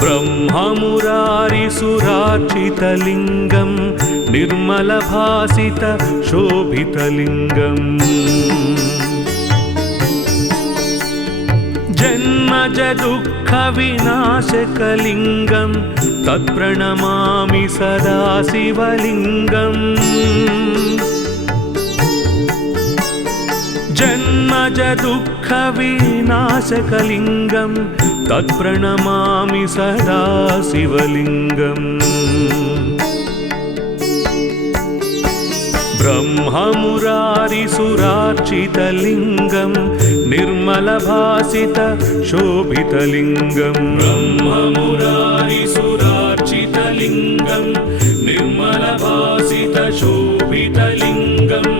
ब्रह्ममुरारिसुरार्चितलिङ्गं निर्मलभासितशोभितलिङ्गम् जन्मजदुःखविनाशकलिङ्गं तत्प्रणमामि सदा शिवलिङ्गम् जन्मजदुःखविनाशकलिङ्गं तत्प्रणमामि सदा शिवलिङ्गम् ब्रह्ममुरारिसुरार्चितलिङ्गं निर्मलभासितशोभितलिङ्गम् ब्रह्ममुरारिसुरार्चितलिङ्गं निर्मलभासितशोभितलिङ्गम्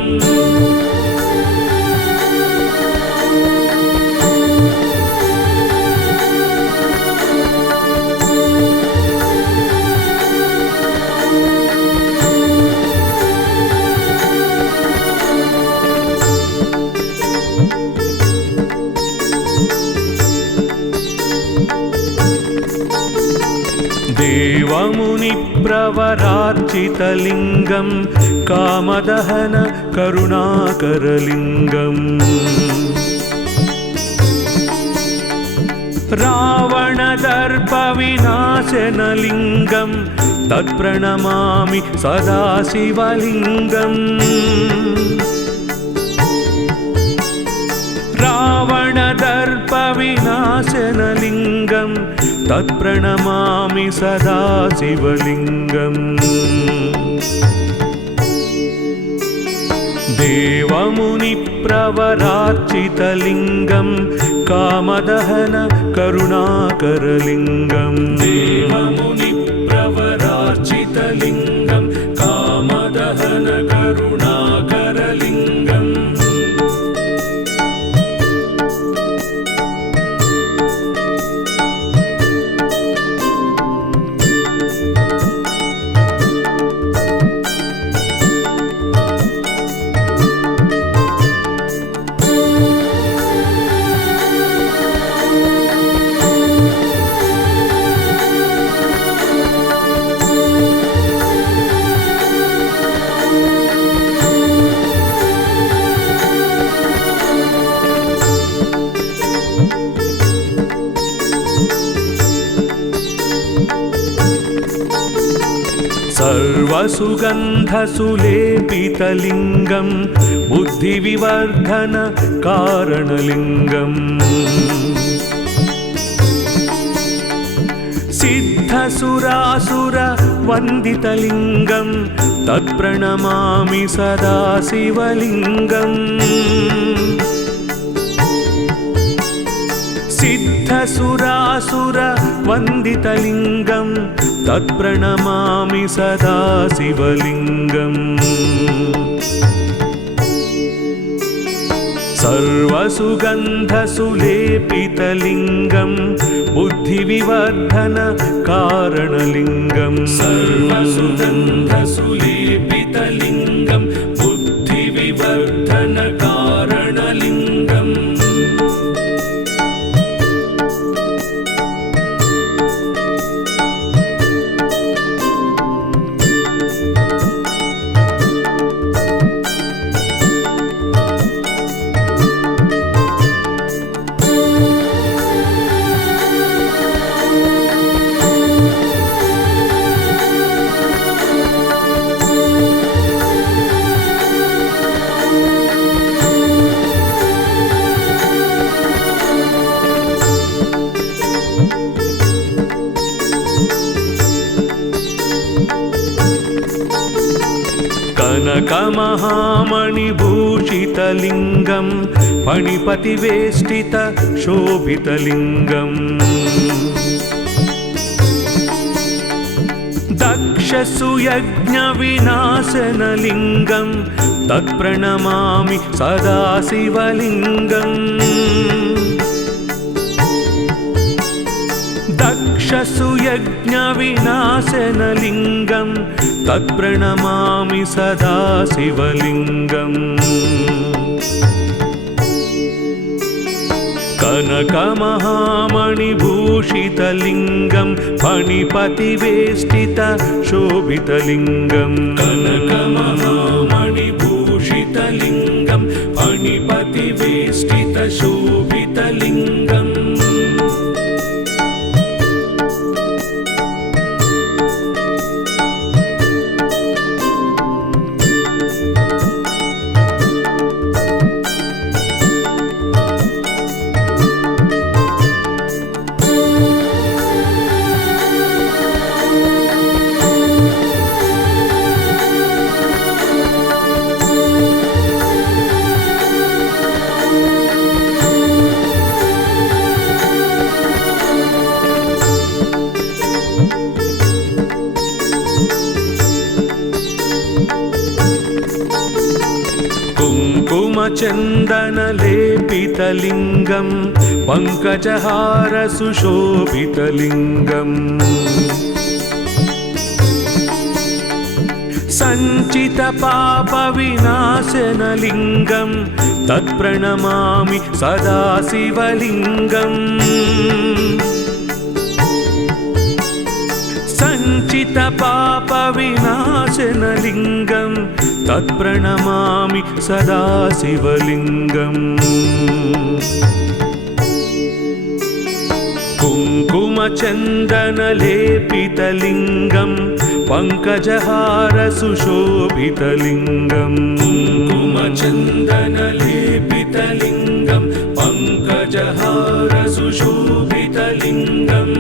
देवमुनिप्रवरार्चितलिङ्गं कामदहन करुणाकरलिङ्गम् रावणदर्पविनाशनलिङ्गं तत्प्रणमामि सदा शिवलिङ्गम् रावणदर्पविनाशनलिङ्गं तत्प्रणमामि सदा शिवलिङ्गम् देवमुनिप्रवरार्चितलिङ्गं कामदहन करुणाकरलिङ्गम् देवमुनिप्रवरार्चितलिङ्गं कामदहन करुणाकरलिङ्गम् सर्वसुगन्धसुलेपितलिङ्गं बुद्धिविवर्धनकारणलिङ्गम् सिद्धसुरासुरवन्दितलिङ्गं तत्प्रणमामि सदा शिवलिङ्गम् सिद्धसुरासुरवन्दितलिङ्गं तत्प्रणमामि सदा शिवलिङ्गम् सर्वसुगन्धसुलेपितलिङ्गं बुद्धिविवर्धनकारणलिङ्गम् सर्वसुगन्धसुलेपितलिङ्गं बुद्धिविवर्धनकारणलिङ्गम् कनकमहामणिभूषितलिङ्गं फणिपतिवेष्टितशोभितलिङ्गम् दक्षसुयज्ञविनाशनलिङ्गं तत्प्रणमामि सदा शिवलिङ्गम् दक्षसुयज्ञविनाशनलिङ्गं तत्प्रणमामि सदा शिवलिङ्गम् कनकमहामणिभूषितलिङ्गं कनकमणिभूषितलिङ्गं फणिपतिवेष्टितशोभितलिङ्गं कनकमणिभूषितलिङ्गं फणिपतिवेष्टितशोभितलिङ्गम् कुङ्कुमचन्दनलेपितलिङ्गं पङ्कजहारसुशोभितलिङ्गम् सञ्चितपापविनाशनलिङ्गं तत्प्रणमामि सदा शिवलिङ्गम् सञ्चितपापविनाशनलिङ्गं तत्प्रणमामि सदा शिवलिङ्गम् कुङ्कुमचन्दनलेपितलिङ्गं पङ्कजहारसुशोभितलिङ्गं कुङ्कुमचन्दनलेपितलिङ्गं पङ्कजहारसुशोभितलिङ्गम्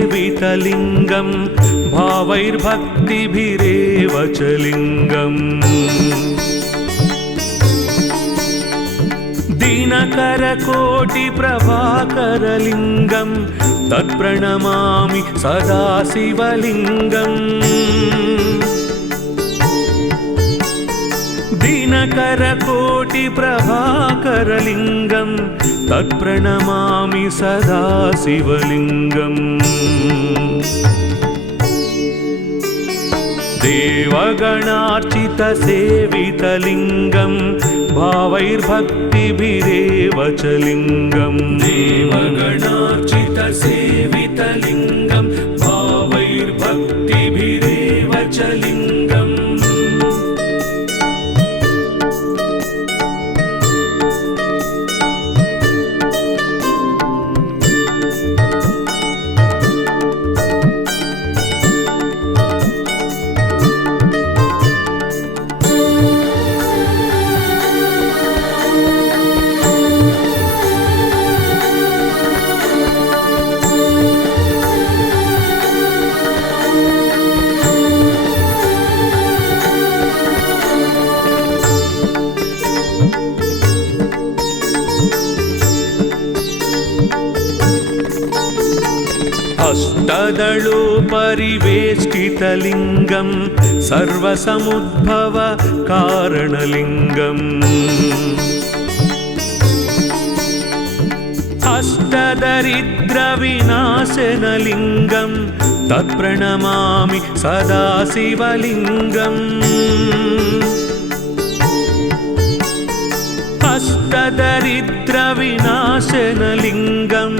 देवगणार्चितसेवितलिङ्गं भावैर्भक्तिभिरेव च लिङ्गम् दिनकरकोटिप्रभाकरलिङ्गं तत्प्रणमामि सदा शिवलिङ्गम् दिनकरकोटिप्रभाकरलिङ्गं तत्प्रणमामि सदा शिवलिङ्गम् देवगणार्चितसेवितलिङ्गं भावैर्भक्तिभिरेव च लिङ्गम् देवगणार्चितसेवितलिङ्गं भावैर्भक्तिभिरेव च लिङ्गम् अष्टदलोपरिवेष्टितलिङ्गं सर्वसमुद्भवकारणलिङ्गम् अष्टदरिद्रविनाशनलिङ्गं तत्प्रणमामि सदा शिवलिङ्गम् अष्टदरिद्रविनाशनलिङ्गं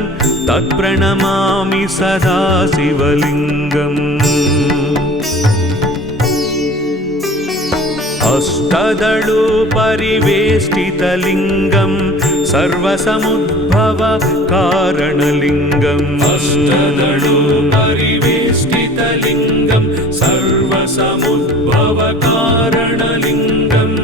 तत्प्रणमामि सदा शिवलिङ्गम् अष्टदलोपरिवेष्टितलिङ्गं सर्वसमुद्भवकारणलिङ्गम् अष्टदलोपरिवेष्टितलिङ्गं सर्वसमुद्भवकारणलिङ्गम्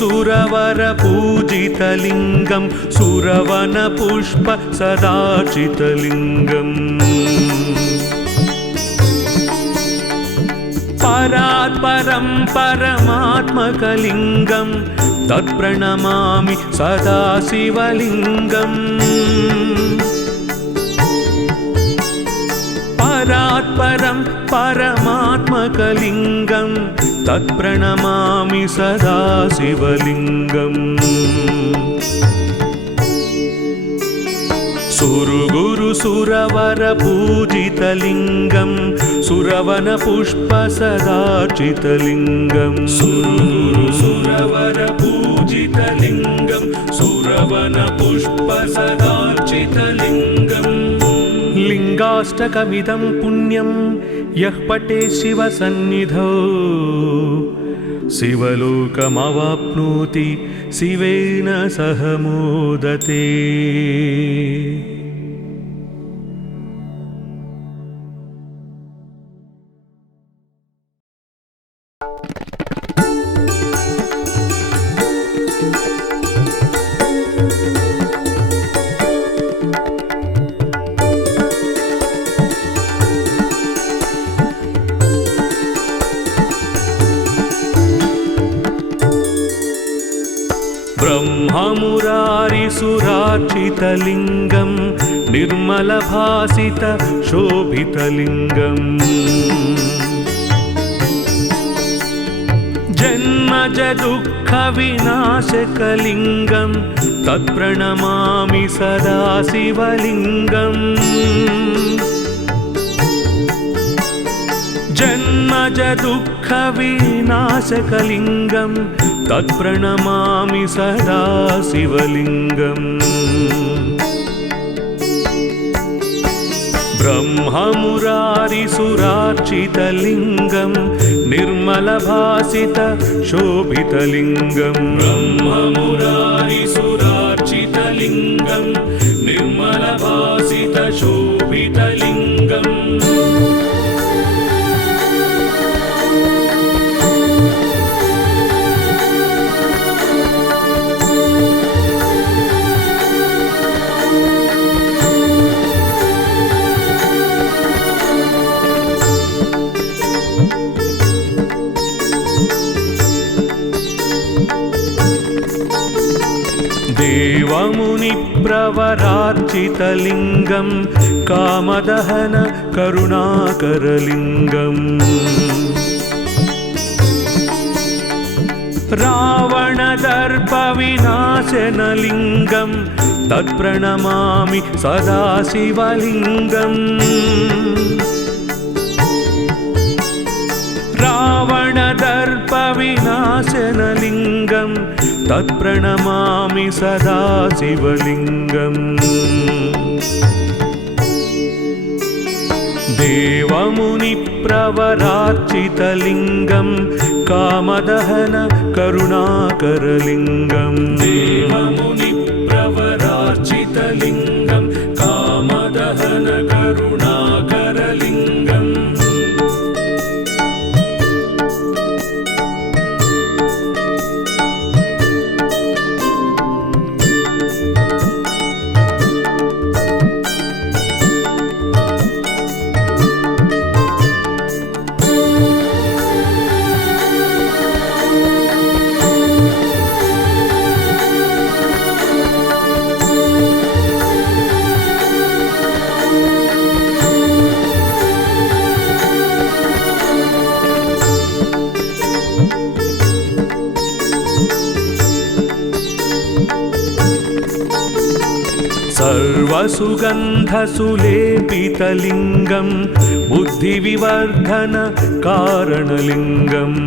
सुरवरपूजितलिङ्गं सुरवनपुष्प सदार्चितलिङ्गम् परात्परं परमात्मकलिङ्गं तत्प्रणमामि सदा शिवलिङ्गम् परात्परं परमात्मकलिङ्गं तत्प्रणमामि सदा शिवलिङ्गम् सुरगुरु सुरवरपूजितलिङ्गं सुरवनपुष्प सदार्चितलिङ्गं सुरगुरु सुरवरपूजितलिङ्गं सुरवनपुष्प सदार्चितलिङ्गम् लिङ्गाष्टकमिदं पुण्यं यः पठे शिवसन्निधौ शिवलोकमवाप्नोति शिवेन सह मोदते। ब्रह्ममुरारिसुरार्चितलिङ्गं निर्मलभासित शोभितलिङ्गम् जन्मजदुःखविनाशकलिङ्गं तत्प्रणमामि सदा शिवलिङ्गम् जन्मजदुःखविनाशकलिङ्गं तत्प्रणमामि सदा शिवलिङ्गम् ब्रह्ममुरारिसुरार्चितलिङ्गं निर्मलभासित शोभितलिङ्गम् ब्रह्ममुरारिसुरार्चितलिङ्गं निर्मलभासित शोभितलिङ्गम् देवमुनिप्रवरार्चितलिङ्गं कामदहन करुणाकरलिङ्गम् रावणदर्पविनाशनलिङ्गं तत्प्रणमामि सदा शिवलिङ्गम् रावणदर्पविनाशनलिङ्गं तत्प्रणमामि सदा शिवलिङ्गम् देवमुनिप्रवरार्चितलिङ्गं कामदहन करुणाकरलिङ्गम् देवमुनिप्रवरार्चितलिङ्गं कामदहन करुणाकरलिङ्गम् सर्वसुगन्धसुलेपितलिङ्गं बुद्धिविवर्धन कारणलिङ्गम्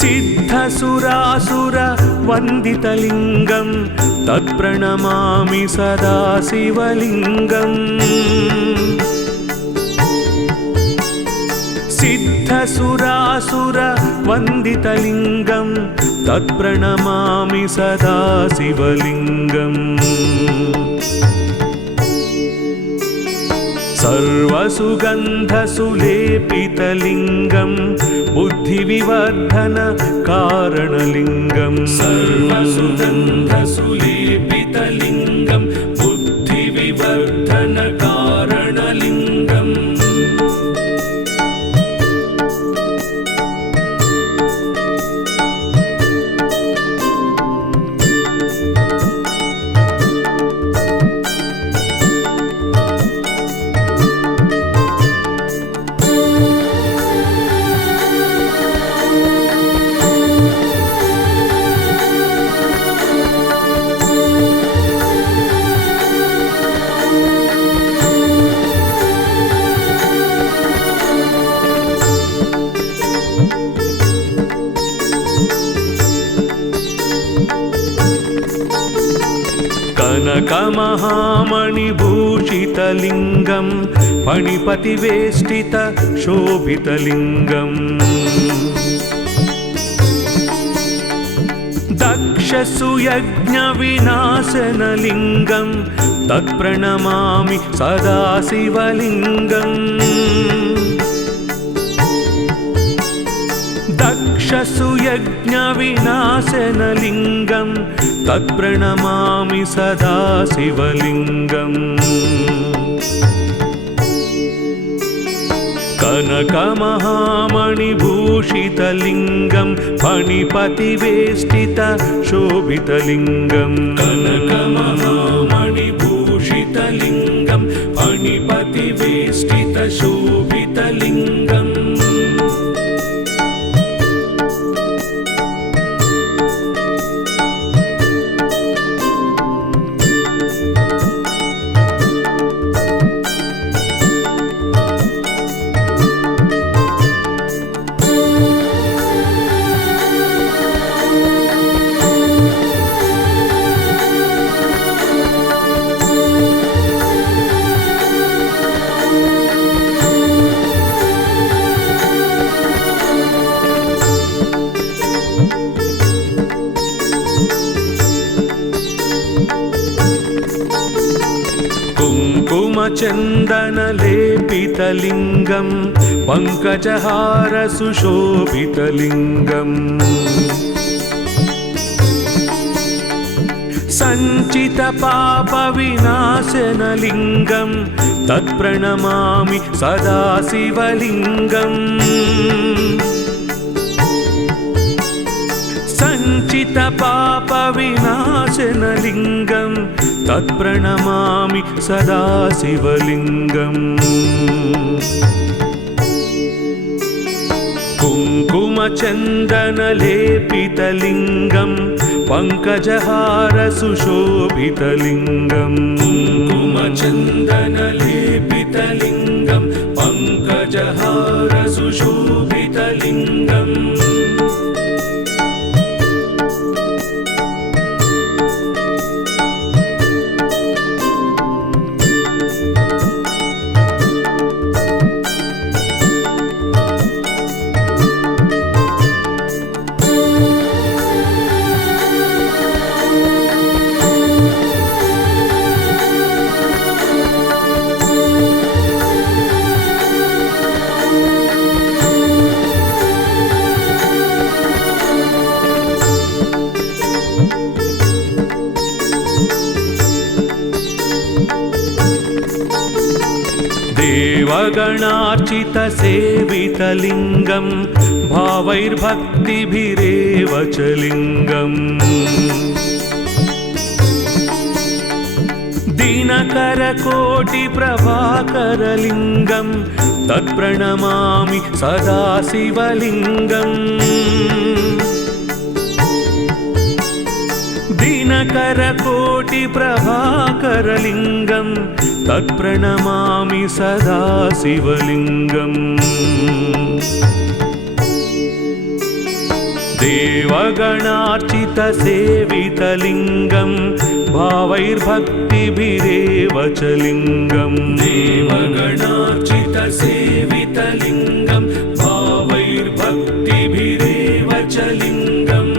सिद्धसुरासुरवन्दितलिङ्गं तत्प्रणमामि सदा शिवलिङ्गम् सिद्धसुरासुरवन्दितलिङ्गं तत्प्रणमामि सदा शिवलिङ्गम् सर्वसुगन्धसुलेपितलिङ्गं बुद्धिविवर्धनकारणलिङ्गं सर्वसुगन्धसुलेपितलिङ्गं बुद्धिविवर्धनकारणलिङ्गम् कनकमहामणिभूषितलिङ्गं फणिपतिवेष्टितशोभितलिङ्गम् दक्षसुयज्ञविनाशनलिङ्गं तत्प्रणमामि सदा शिवलिङ्गम् दक्षसुयज्ञविनाशनलिङ्गं तत्प्रणमामि सदा शिवलिङ्गम् कनकमहामणिभूषितलिङ्गं फणिपतिवेष्टितशोभितलिङ्गं कनकमहामणिभूषितलिङ्गं फणिपतिवेष्टितशोभितलिङ्गम् कुङ्कुमचन्दनलेपितलिङ्गं पङ्कजहारसुशोभितलिङ्गम् सञ्चितपापविनाशनलिङ्गं तत्प्रणमामि सदा शिवलिङ्गम् सञ्चितपापविनाशनलिङ्गं तत्प्रणमामि सदा शिवलिङ्गम् कुङ्कुमचन्दनलेपितलिङ्गं पङ्कजहारसुशोभितलिङ्गं कुङ्कुमचन्दनलेपितलिङ्गं पङ्कजहारसुशोभितलिङ्गम् देवगणार्चितसेवितलिङ्गं भावैर्भक्तिभिरेव च लिङ्गम् दिनकरकोटिप्रभाकरलिङ्गं तत्प्रणमामि सदा शिवलिङ्गम् दिनकरकोटिप्रभाकरलिङ्गं तत्प्रणमामि सदा शिवलिङ्गम् देवगणार्चितसेवितलिङ्गं भावैर्भक्तिभिरेव च लिङ्गम् देवगणार्चितसेवितलिङ्गं भावैर्भक्तिभिरेव च लिङ्गम्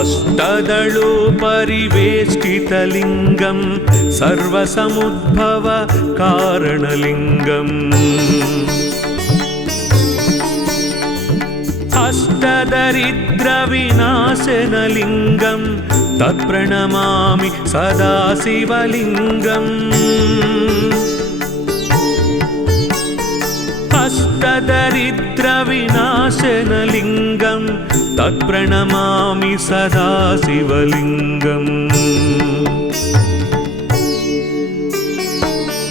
अष्टदलोपरिवेष्टितलिङ्गं सर्वसमुद्भव कारणलिङ्गम् अष्टदरिद्रविनाशनलिङ्गं तत्प्रणमामि सदा शिवलिङ्गम् अष्टदरिद्रविनाशनलिङ्गं तत्प्रणमामि सदा शिवलिङ्गम्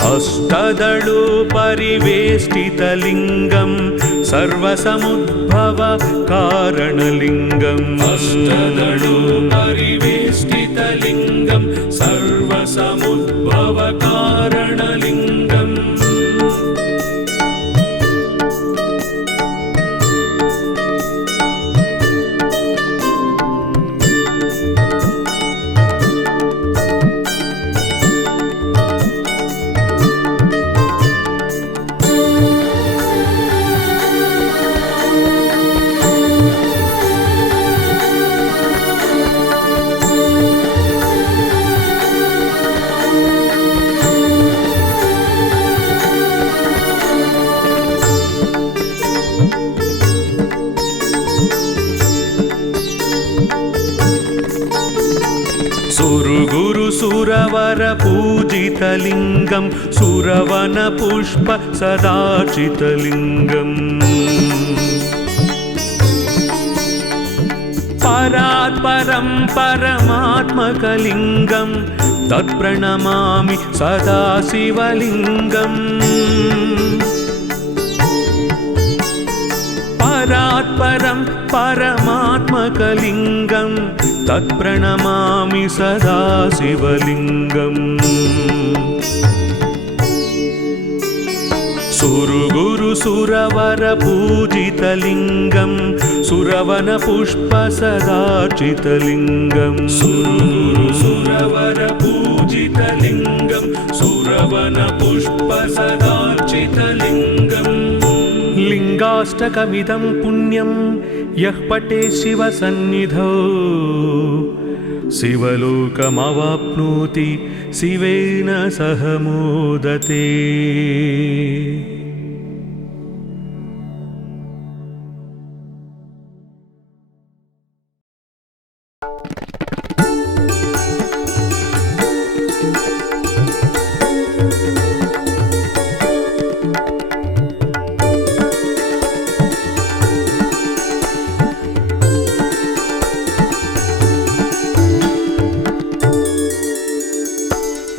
अष्टदलोपरिवेष्टितलिङ्गं सर्वसमुद्भव कारणलिङ्गम् अष्टदलोपरिवेष्टितलिङ्गं सर्वसमुद्भव कारणलिङ्गम् सुरवर पूजितलिङ्गं सुरवन पुष्प सदाचितलिङ्गम् परात्परं परमात्मकलिङ्गं तत्प्रणमामि सदा शिवलिङ्गम् परात्परं परमात्मकलिङ्गं तत्प्रणमामि सदा शिवलिङ्गम् सुरवर पूजितलिङ्गं सुरवन पुष्प सदाचितलिङ्गं सुरवर पूजितलिङ्गं सुरवन पुष्प सदाचितलिङ्गम् लिङ्गाष्टकमिदं पुण्यं यः पठे शिवसन्निधौ शिवलोकमवाप्नोति शिवेन सह मोदते।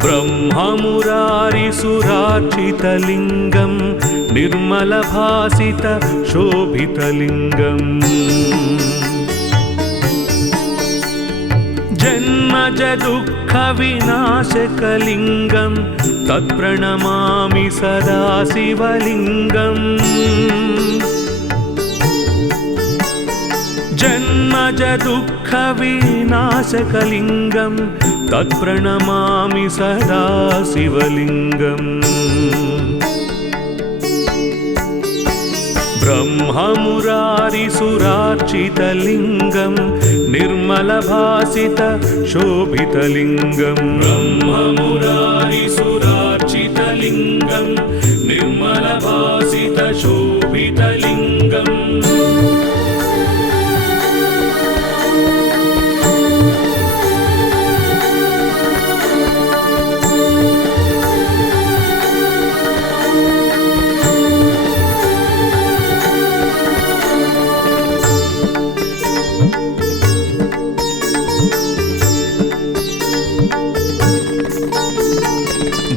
ब्रह्ममुरारिसुरार्चितलिङ्गं निर्मलभासित शोभितलिङ्गम् जन्मजदुःखविनाशकलिङ्गं तत्प्रणमामि सदा शिवलिङ्गम् जन्मजदुःखविनाशकलिङ्गं तत्प्रणमामि सदा शिवलिङ्गम् ब्रह्ममुरारिसुरार्चितलिङ्गं निर्मलभासित शोभितलिङ्गम् ब्रह्ममुरारिसुरार्चितलिङ्गं निर्मलभासित शोभितलिङ्गम्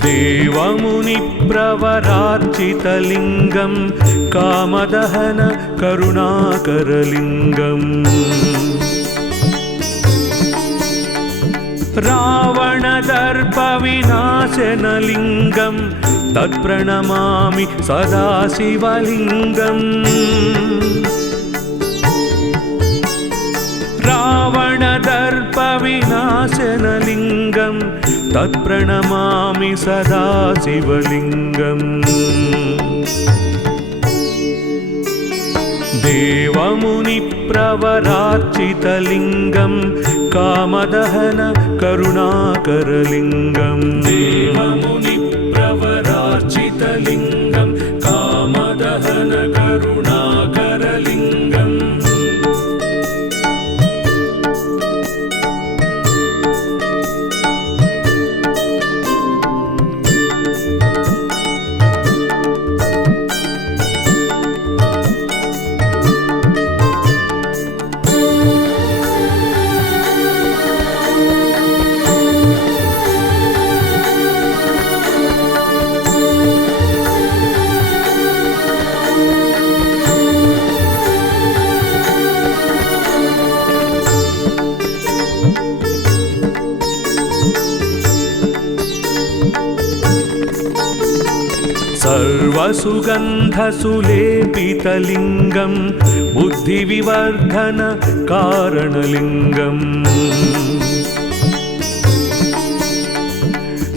देवमुनिप्रवरार्चितलिङ्गं कामदहन करुणाकरलिङ्गम् रावणदर्पविनाशनलिङ्गं तत्प्रणमामि सदा शिवलिङ्गम् रावणदर्पविनाशनलिङ्गं तत्प्रणमामि सदा शिवलिङ्गम् देवमुनिप्रवरार्चितलिङ्गं कामदहन करुणाकरलिङ्गं देवमुनिप्रवरार्चितलिङ्गं कामदहन करुणाकरलिङ्गम् सर्वसुगन्धसुलेपितलिङ्गं बुद्धिविवर्धन कारणलिङ्गम्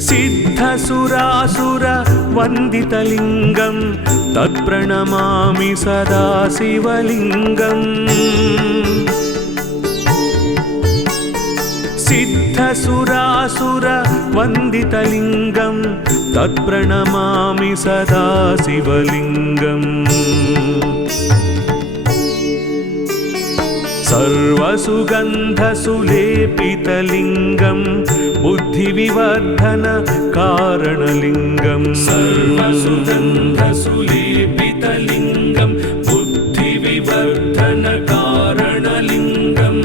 सिद्धसुरासुरवन्दितलिङ्गं तत्प्रणमामि सदा शिवलिङ्गम् सिद्धसुरासुरवन्दितलिङ्गं तत्प्रणमामि सदा शिवलिङ्गम् सर्वसुगन्धसुलेपितलिङ्गं बुद्धिविवर्धन कारणलिङ्गं सर्वसुगन्धसुलेपितलिङ्गं बुद्धिविवर्धन कारणलिङ्गम्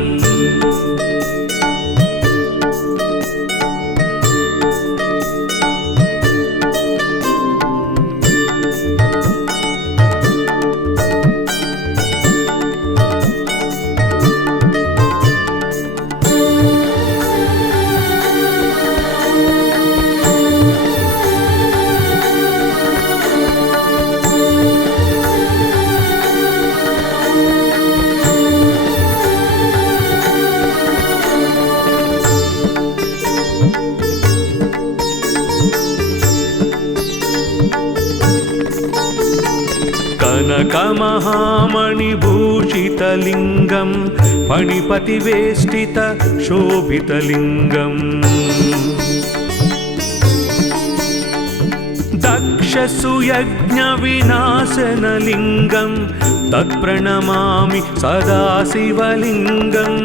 कनकमहामणिभूषितलिङ्गं फणिपतिवेष्टितशोभितलिङ्गम् दक्षसुयज्ञविनाशनलिङ्गं तत्प्रणमामि सदा शिवलिङ्गम्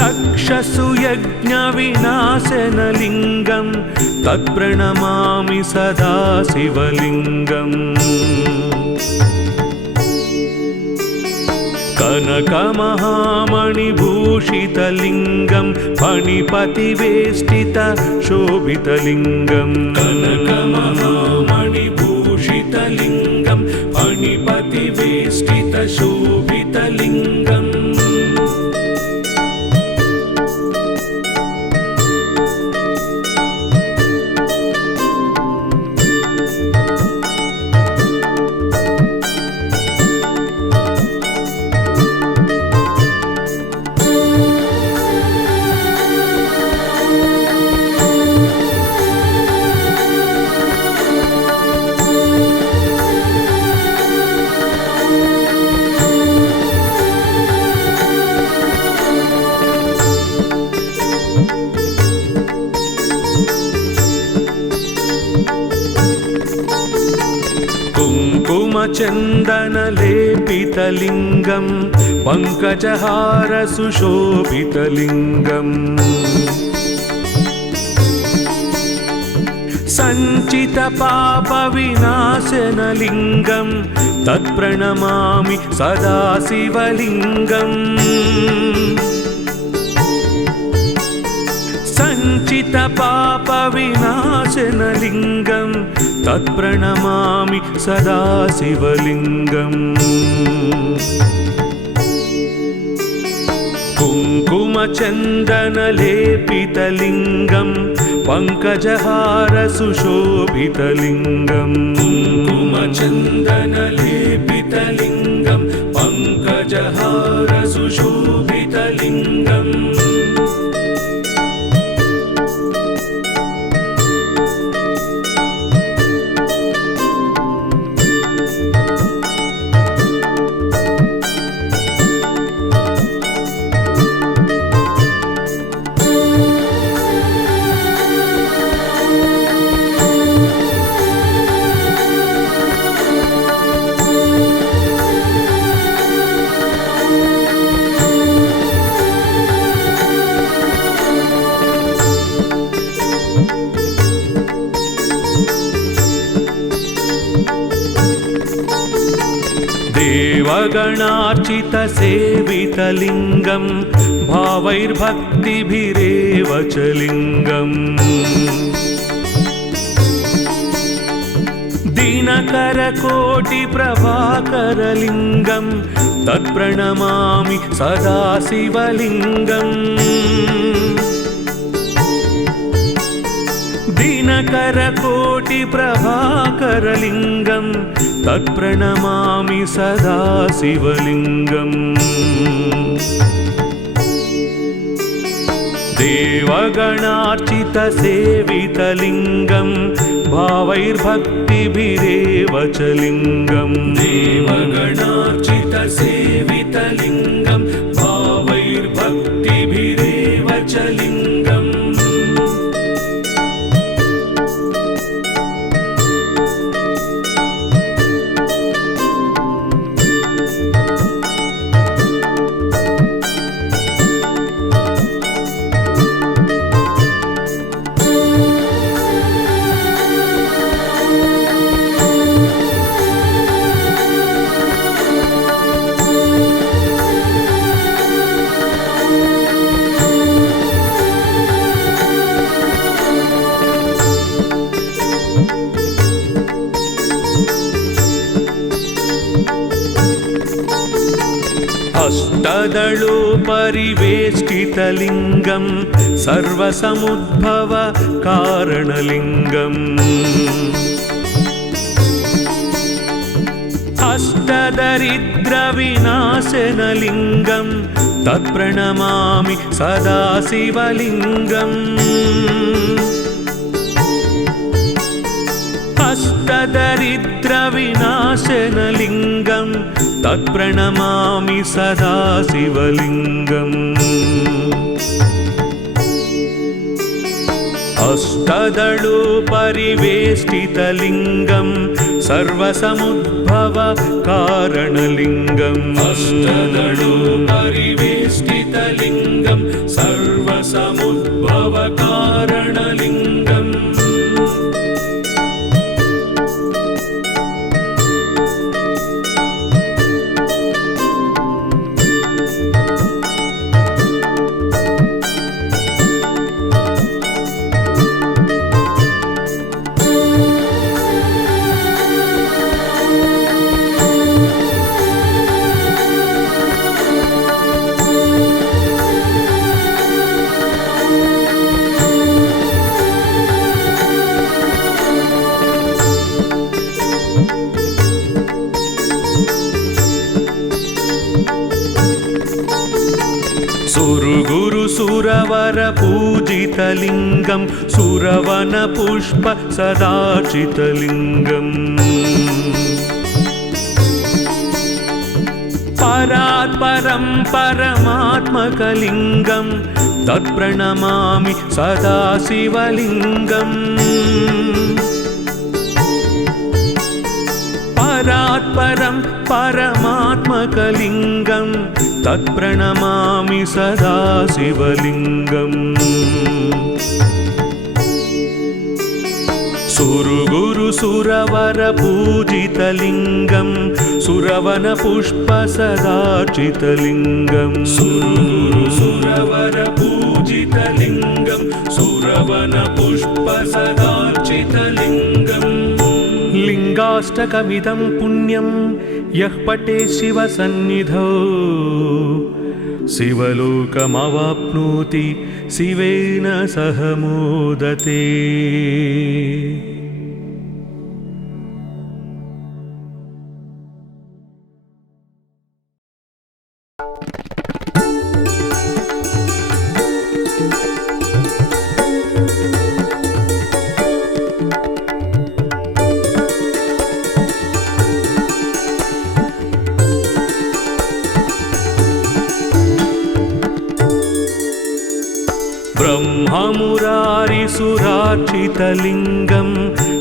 दक्षसुयज्ञविनाशनलिङ्गं तत्प्रणमामि सदा शिवलिङ्गम् कनकमहामणिभूषितलिङ्गं फणिपतिवेष्टितशोभितलिङ्गं कनकमहामणिभूषितलिङ्गं फणिपतिवेष्टितशोभितलिङ्गम् कुङ्कुमचन्दनलेपितलिङ्गं पङ्कजहारसुशोभितलिङ्गम् सञ्चितपापविनाशनलिङ्गं तत्प्रणमामि सदा शिवलिङ्गम् सञ्चितपापविनाशनलिङ्गं तत्प्रणमामि सदा शिवलिङ्गम् कुङ्कुमचन्दनलेपितलिङ्गं पङ्कजहारसुशोभितलिङ्गं कुङ्कुमचन्दनलेपितलिङ्गं पङ्कजहारसुशोभितलिङ्गम् देवगणार्चितसेवितलिङ्गं भावैर्भक्तिभिरेव च लिङ्गम् दिनकरकोटिप्रभाकरलिङ्गं तत्प्रणमामि सदा शिवलिङ्गम् दिनकरकोटिप्रभाकरलिङ्गं तत्प्रणमामि सदा शिवलिङ्गम् देवगणार्चितसेवितलिङ्गं भावैर्भक्तिभिरेव च लिङ्गम् देवगणार्चितसेवितलिङ्गं भावैर्भक्तिभिरेव च लिङ्गम् अष्टदलोपरिवेष्टितलिङ्गं सर्वसमुद्भव कारणलिङ्गम् अष्टदरिद्रविनाशनलिङ्गं तत्प्रणमामि सदा शिवलिङ्गम् अष्टदरिद्रविनाशनलिङ्गं तत्प्रणमामि सदा शिवलिङ्गम् अष्टदलोपरिवेष्टितलिङ्गं सर्वसमुद्भव कारणलिङ्गम् अष्टदलोपरिवेष्टितलिङ्गं सर्वसमुद्भव कारणलिङ्गम् सुरवरपूजितलिङ्गं सुरवनपुष्प सदार्चितलिङ्गम् परात्परं परमात्मकलिङ्गं तत्प्रणमामि सदा शिवलिङ्गम् परात्परं परमात्मकलिङ्गं तत्प्रणमामि सदा शिवलिङ्गम् सुरवरपूजितलिङ्गं सुरवनपुष्प सदार्चितलिङ्गं सुरवरपूजितलिङ्गं सुरवनपुष्प सदार्चितलिङ्गम् लिङ्गाष्टकमिदं पुण्यं यः पठेत् शिवसन्निधौ शिवलोकमवाप्नोति शिवेन सह मोदते। ब्रह्ममुरारिसुरार्चितलिङ्गं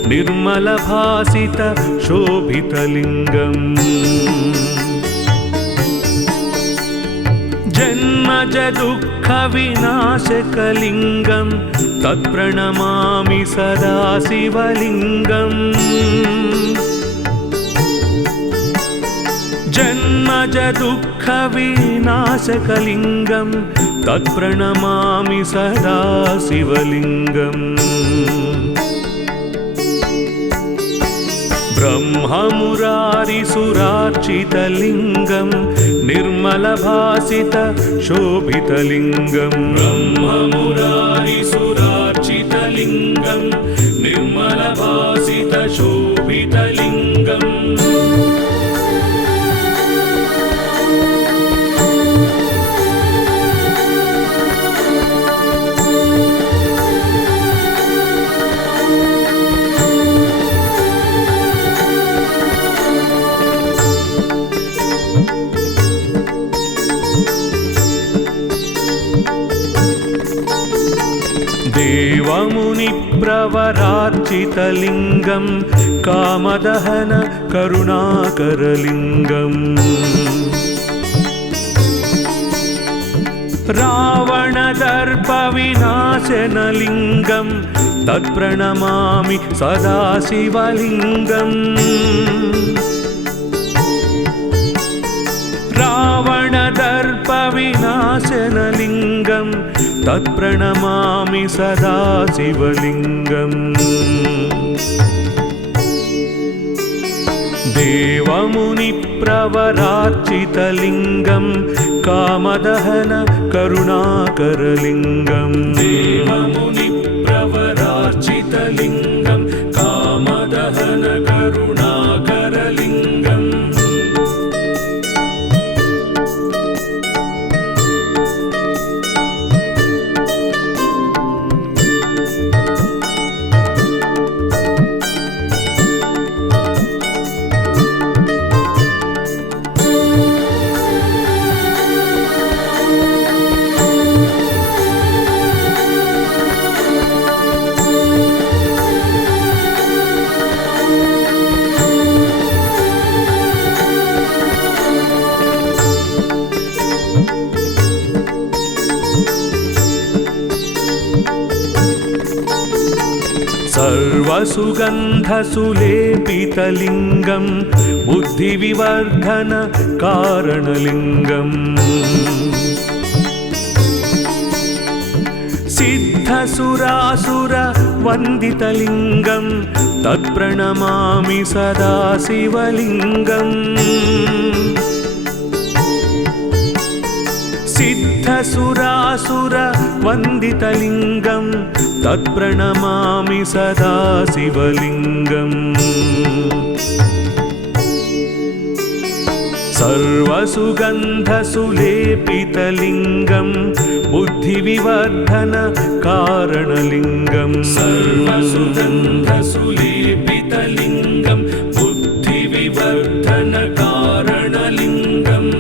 निर्मलभासित शोभितलिङ्गम् जन्मज दुःखविनाशकलिङ्गं तत्प्रणमामि सदा शिवलिङ्गम् जन्मज दुःखविनाशकलिङ्गं तत्प्रणमामि सदा शिवलिङ्गम् ब्रह्ममुरारिसुरार्चितलिङ्गं निर्मलभासितशोभितलिङ्गं ब्रह्ममुरारिसुरार्चितलिङ्गं निर्मलभासितशोभितलिङ्गम् देवमुनिप्रवरार्चितलिङ्गं कामदहन करुणाकरलिङ्गम् रावणदर्पविनाशनलिङ्गं तत्प्रणमामि सदा शिवलिङ्गम् रावणदर्पविनाशनलिङ्गं तत्प्रणमामि सदा शिवलिङ्गम् देवमुनिप्रवरार्चितलिङ्गं कामदहन करुणाकरलिङ्गम् देवमुनिप्रवरार्चितलिङ्गं कामदहन करुणाकरलिङ्गम् सर्वसुगन्धसुलेपितलिङ्गं बुद्धिविवर्धन कारणलिङ्गम् सिद्धसुरासुरवन्दितलिङ्गं तत्प्रणमामि सदा शिवलिङ्गम् सिद्धसुरासुरवन्दितलिङ्गं तत्प्रणमामि सदा शिवलिङ्गम् सर्वसुगन्धसुलेपितलिङ्गं बुद्धिविवर्धन कारणलिङ्गं सर्वसुगन्धसुलेपितलिङ्गं बुद्धिविवर्धन कारणलिङ्गम्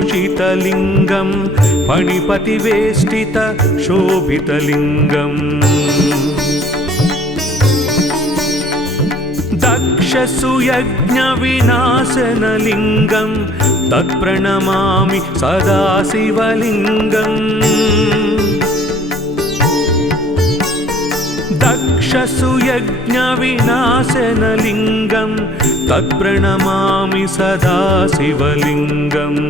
कनकमहामणिभूषितलिङ्गं फणिपतिवेष्टितशोभितलिङ्गम् दक्षसुयज्ञविनाशनलिङ्गं तत्प्रणमामि सदा शिवलिङ्गम् दक्षसुयज्ञविनाशनलिङ्गं तत्प्रणमामि सदा शिवलिङ्गम्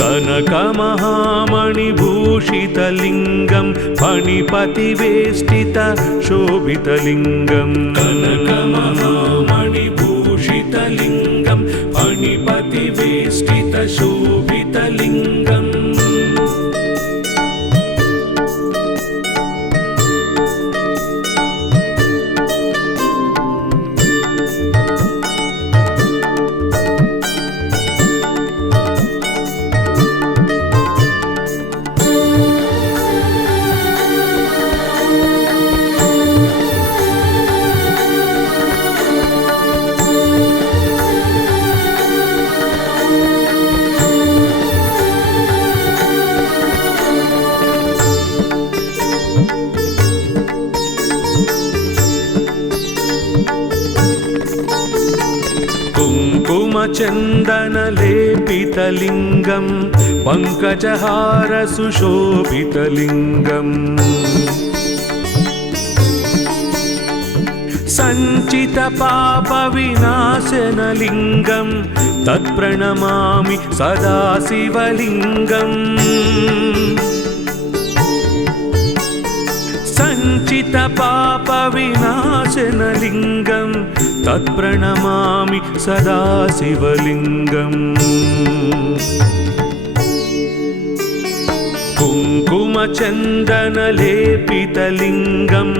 कनकमहामणिभूषितलिङ्गं फणिपतिवेष्टितशोभितलिङ्गं कनकमहामणिभूषितलिङ्गं फणिपतिवेष्टितशोभितलिङ्गम् कुङ्कुमचन्दनलेपितलिङ्गं पङ्कजहार सुशोभितलिङ्गम् सञ्चितपापविनाशनलिङ्गं तत्प्रणमामि सदा शिवलिङ्गम् सञ्चितपापविनाशनलिङ्गं तत्प्रणमामि सदा शिवलिङ्गम् कुङ्कुमचन्दनलेपितलिङ्गं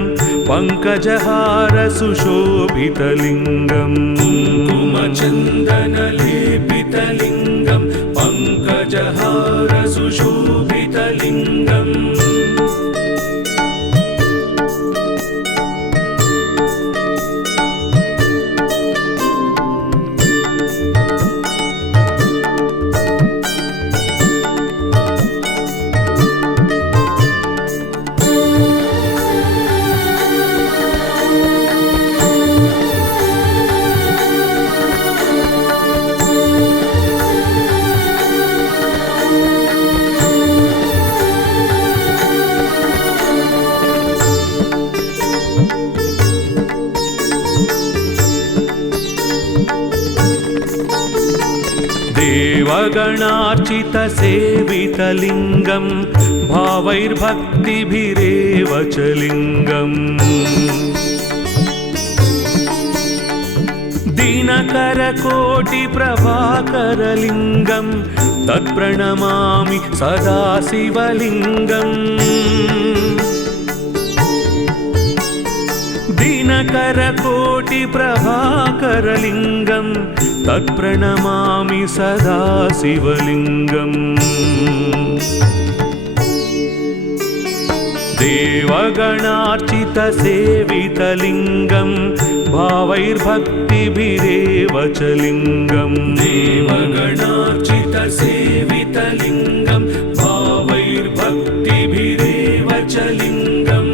पङ्कजहार सुशोभितलिङ्गम् कुङ्कुमचन्दनलेपितलिङ्गं पङ्कजहार सुशोभितलिङ्गम् देवगणार्चितसेवितलिङ्गं भावैर्भक्तिभिरेव च लिङ्गम् दिनकरकोटिप्रभाकरलिङ्गं तत्प्रणमामि सदा शिवलिङ्गम् दिनकरकोटिप्रभाकरलिङ्गं तत्प्रणमामि सदा शिवलिङ्गम् देवगणार्चितसेवितलिङ्गं भावैर्भक्तिभिरेव च लिङ्गम् देवगणार्चितसेवितलिङ्गं भावैर्भक्तिभिरेव च लिङ्गम्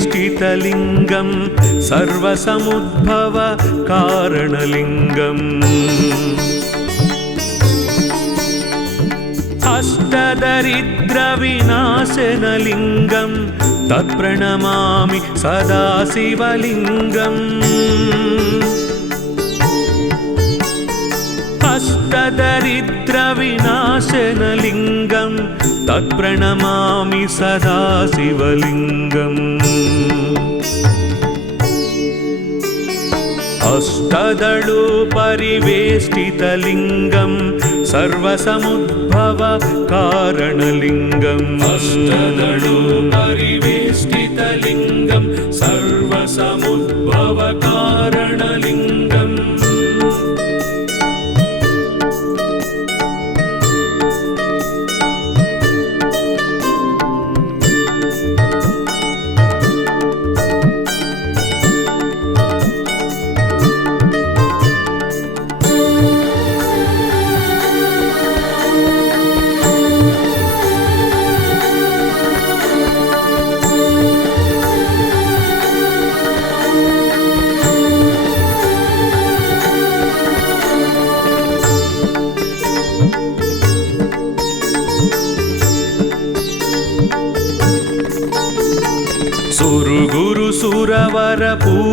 अष्टदलोपरिवेष्टितलिङ्गं सर्वसमुद्भव कारणलिङ्गम् अष्टदरिद्रविनाशनलिङ्गं तत्प्रणमामि सदा शिवलिङ्गम् अष्टदरिद्रविनाशनलिङ्गं तत्प्रणमामि सदा शिवलिङ्गम् अष्टदलोपरिवेष्टितलिङ्गं सर्वसमुद्भव कारणलिङ्गम् अष्टदलोपरिवेष्टितलिङ्गं सर्वसमुद्भव कारणलिङ्गम्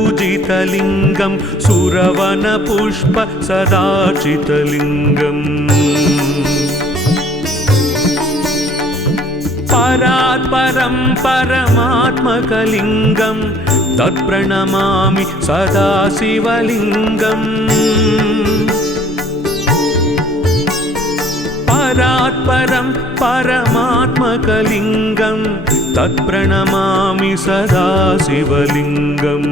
सुरवरपूजितलिङ्गं सुरवनपुष्प सदाचितलिङ्गम् परात्परं परमात्मकलिङ्गं तत्प्रणमामि सदा शिवलिङ्गम् परात् स्वरात् परं परमात्मकलिङ्गं तत्प्रणमामि सदा शिवलिङ्गम्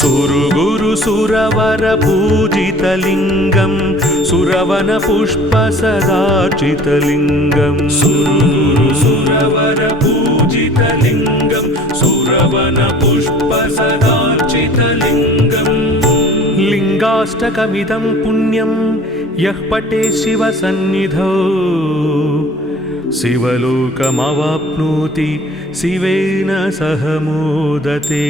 सुरगुरु सुरवर पूजितलिङ्गं सुरवन पुष्प सदार्चितलिङ्गं सुरगुरु सुरवर पूजितलिङ्गं सुरवन पुष्प सदार्चितलिङ्गम् लिङ्गाष्टकमिदं पुण्यं यः पठे शिवसन्निधौ शिवलोकमवाप्नोति शिवेन सह मोदते।